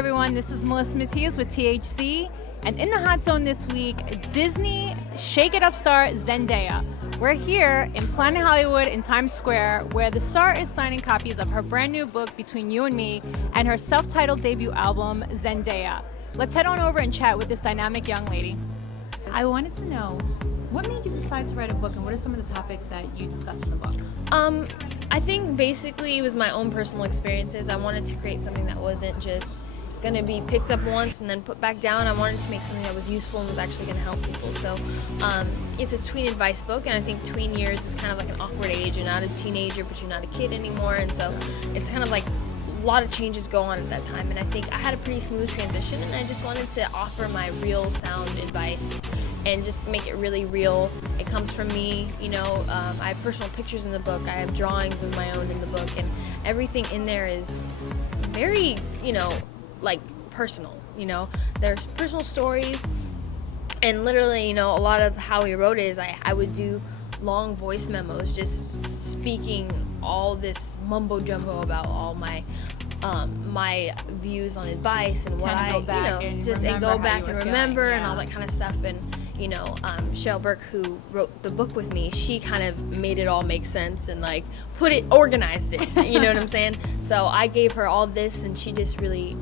everyone, this is Melissa Matias with THC, and in the hot zone this week, Disney Shake It Up star Zendaya. We're here in Planet Hollywood in Times Square, where the star is signing copies of her brand new book, Between You and Me, and her self-titled debut album, Zendaya. Let's head on over and chat with this dynamic young lady. I wanted to know, what made you decide to write a book, and what are some of the topics that you discussed in the book? I think basically it was my own personal experiences. I wanted to create something that wasn't just going to be picked up once and then put back down. I wanted to make something that was useful and was actually going to help people. So it's a tween advice book, and I think tween years is kind of like an awkward age. You're not a teenager, but you're not a kid anymore, and so it's kind of like a lot of changes go on at that time, and I think I had a pretty smooth transition, and I just wanted to offer my real sound advice and just make it really real. It comes from me, I have personal pictures in the book, I have drawings of my own in the book, and everything in there is very, like personal, There's personal stories, and literally, a lot of how we wrote it is I would do long voice memos just speaking all this mumbo jumbo about all my views on advice and what I, go back and remember and all that kind of stuff. And Cheryl Burke, who wrote the book with me, she kind of made it all make sense and organized it. You know what I'm saying? So I gave her all this, and she just really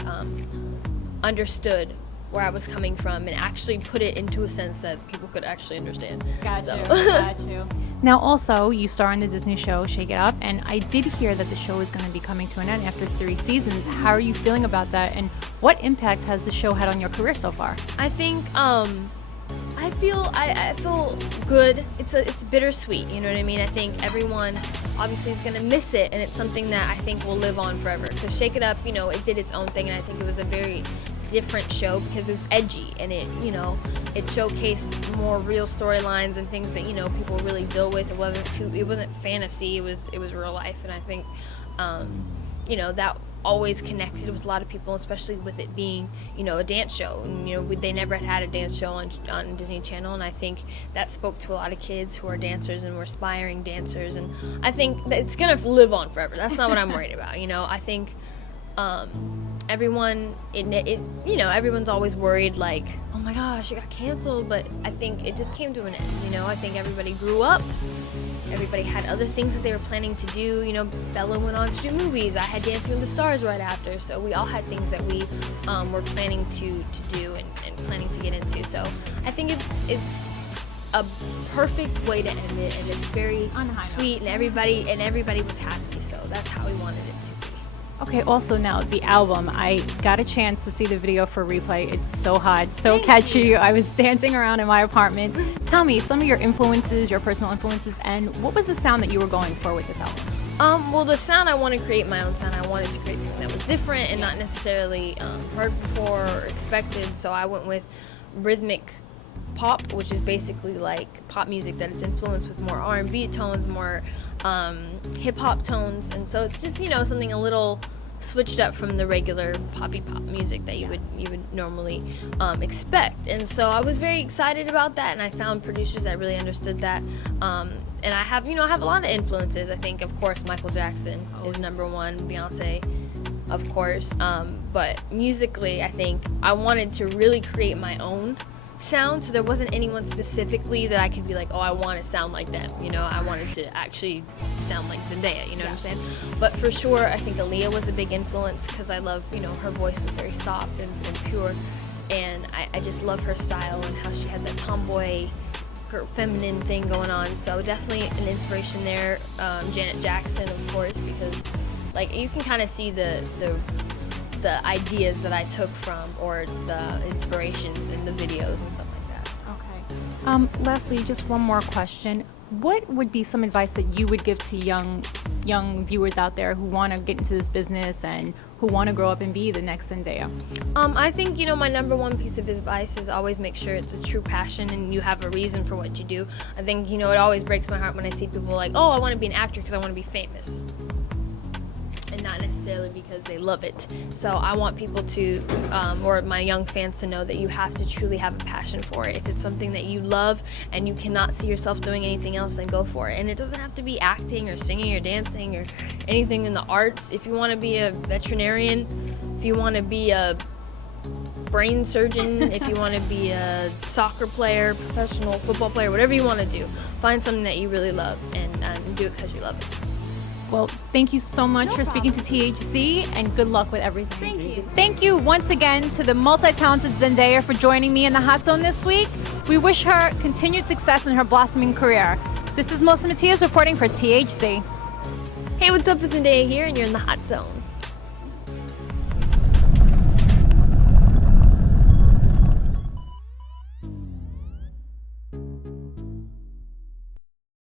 understood where I was coming from and actually put it into a sense that people could actually understand. Got you. Now, also, you star on the Disney show Shake It Up, and I did hear that the show is going to be coming to an end after 3 seasons. How are you feeling about that, and what impact has the show had on your career so far? I think I feel good. It's bittersweet, you know what I mean? I think everyone obviously is going to miss it, and it's something that I think will live on forever. Because Shake It Up, it did its own thing, and I think it was a very different show because it was edgy, and it showcased more real storylines and things that people really deal with. It wasn't fantasy, it was real life, and I think that always connected with a lot of people, especially with it being a dance show, and they never had a dance show on Disney Channel, and I think that spoke to a lot of kids who are dancers and were aspiring dancers, and I think that it's gonna live on forever. That's not what I'm worried about. I think everyone everyone's always worried, like, oh my gosh, it got canceled, but I think it just came to an end. I think everybody grew up, everybody had other things that they were planning to do. Bella went on to do movies, I had Dancing with the Stars right after, so we all had things that we were planning to do and planning to get into. So I think it's a perfect way to end it, and it's very sweet, and everybody was happy, so that's how we wanted it to be. Okay, also now, the album. I got a chance to see the video for Replay. It's so hot, so catchy. I was dancing around in my apartment. Tell me some of your influences, your personal influences, and what was the sound that you were going for with this album? Well, the sound, I want to create my own sound. I wanted to create something that was different and not necessarily heard before or expected, so I went with rhythmic pop, which is basically like pop music that is influenced with more R&B tones, more hip-hop tones, and so it's just something a little switched up from the regular poppy pop music that you would normally expect. And so I was very excited about that, and I found producers that really understood that, and I have a lot of influences. I think, of course, Michael Jackson is number one, Beyonce, of course, but musically I think I wanted to really create my own sound, so there wasn't anyone specifically that I could be like, oh, I want to sound like them. I wanted to actually sound like Zendaya, what I'm saying? But for sure, I think Aaliyah was a big influence because I love, her voice was very soft and pure, and I just love her style and how she had that tomboy, feminine thing going on. So definitely an inspiration there. Janet Jackson, of course, because you can kind of see the ideas that I took from, or the inspirations in the videos and stuff like that. So. Okay. Lastly, just one more question. What would be some advice that you would give to young viewers out there who want to get into this business and who want to grow up and be the next Zendaya? I think, my number one piece of advice is always make sure it's a true passion and you have a reason for what you do. I think, it always breaks my heart when I see people like, oh, I want to be an actor because I want to be famous, and not necessarily because they love it. So I want people to, or my young fans to know that you have to truly have a passion for it. If it's something that you love and you cannot see yourself doing anything else, then go for it. And it doesn't have to be acting or singing or dancing or anything in the arts. If you want to be a veterinarian, If you want to be a brain surgeon, if you want to be a soccer player, professional football player, whatever you want to do, find something that you really love and do it because you love it. Well, thank you so much for speaking to THC, and good luck with everything. Thank you. Thank you once again to the multi-talented Zendaya for joining me in the Hot Zone this week. We wish her continued success in her blossoming career. This is Melissa Matias reporting for THC. Hey, what's up? It's Zendaya here, and you're in the Hot Zone.